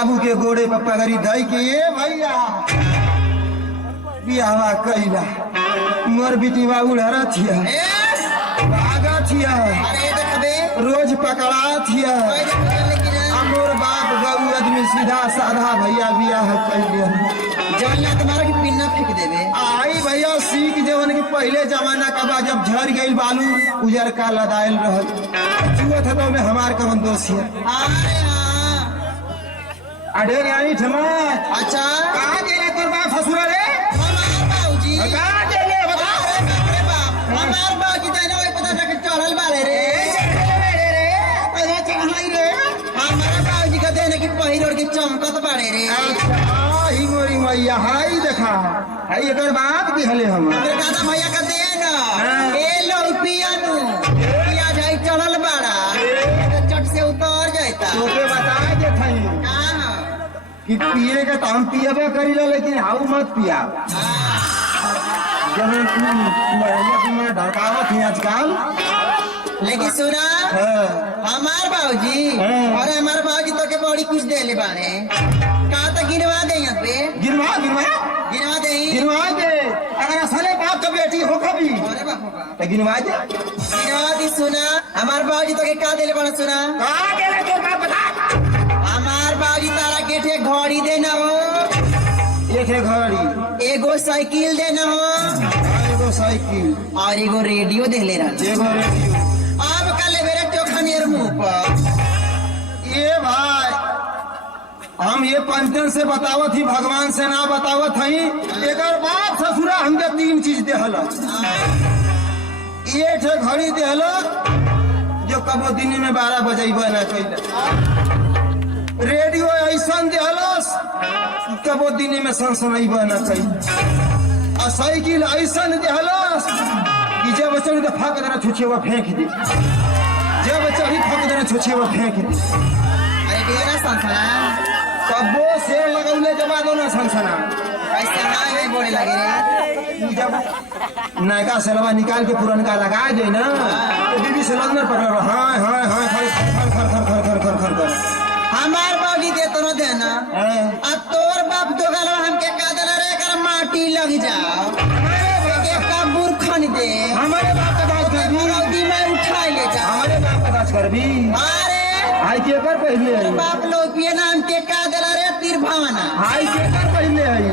बाबू के गोड़े पर पगड़ी धई के भैया बियाहवा कैला मोर बेटी बाबू लड़ा थिया भागा थिया रोज पकड़ा थिया मोर बाप गऊ आदमी सीधा साधा भैया बियाह कैले जवनिया तुम्हारा की पिन्ना फेंक देवे आई भैया सीख जवन के पहले जमाना का बा जब झड़ गई बालू उजर का लदायल रहल जुआ था तो में हमार कौन दोष है अरे हाँ अरे आई ठमा अच्छा कहां गेले तोर बाप ससुर रे हमार बाबूजी कहां गेले बता अरे बाप हमार बाबूजी देना वही पता रख चढ़ल बाले रे हमारा बाबूजी का देने की पहिरोड़ की चमकत बाड़े रे ही मोरी मैया हाई देखा हाई एकर बाप की हले हम मेरे दादा भैया का दे ना ए लो पियानु पिया जाई चढ़ल बाड़ा चट से उतर जाता तोके बता दे थई हां कि पिए के तो हम पियबे करिला लेकिन हाउ मत पिया जब तुम्हारे ढकावत है आजकल लेकिन सुना हमार बाबूजी और हमार बाबूजी तो के बड़ी कुछ दे ले बाने कहा तो गिनवा दे यहाँ पे गिनवा गिनवा गिनवा दे गिनवा दे अगर असले बाप का बेटी हो कभी अरे बाप तो गिनवा दे गिनवा दी सुना हमार बाबूजी तो के का दे ले बाने सुना कहां गेले तो का बता हमार बाबूजी तारा गेठे घड़ी देना हो एक है घड़ी एगो साइकिल देना हो एगो साइकिल और एगो रेडियो दे ले रहा एगो रेडियो अब कल मेरे चोखा मेरे मुंह पर ये भाई हम ये पंचन से बतावत ही भगवान से ना बतावत हई एकर बाप ससुरा हमके 3 चीज देहल ये ठे घड़ी देहल जो कबो दिन में 12 बजेबे ना कइले रेडियो ऐसन देहलस कबो दिन में सनसनाइबे ना कइले आ साइकिल ऐसन देहलस कि जब चढ़ी तो फाक देना छुछेवा फेंक दे जब चढ़ी फाक देना छुछेवा फेंक दे अरे डेरा संसना कब्बो शेर लगौले जमा दो ना सनसना ऐसे ना ही बोले लगे रे जब नयका सेलवा निकाल के पुरनका लगा दे ना तो बीबी से लगनर पकड़ हां हां हां खर खर खर खर खर खर खर खर हमार बाबूजी दे तो न देना आ तोर बाप तो गलवा हमके का देला रे कर माटी लग जाओ के कबूर खन दे हमारे बाप का दास कर मोरौदी में उठा ले जा हमारे बाप का दास कर भी अरे हाय के कर पहले बाप लोग पिए नाम के का देला रे तीर भावना हाय के कर पहले आई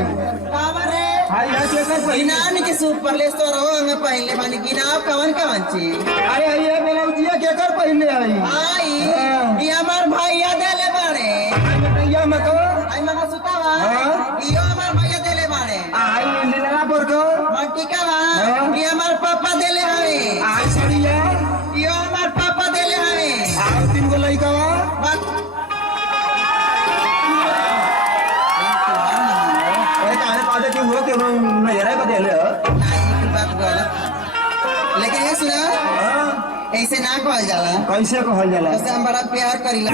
कावर रे हाय के कर पहले गिनान के सुपर ले सो रो हमें पहले माने गिनाव कवन कवन चीज अरे ये बेलौजिया के कर पहले आई आई ये हमार भैया देले बाड़े भैया मको आई मगा सुतावा यो हमार भैया देले बाड़े आई लीला पर को मट्टी का ये हमार पापा देले हवे आई सड़िया यो हमार पापा देले हवे आओ 3 गो लइका बस ओए काहे पादे के हो के नयरा को देले नहीं बात गलत लेकिन ये सुना ऐसे ना कहल जाला कैसे कहल जाला ऐसे हम बड़ा प्यार करीला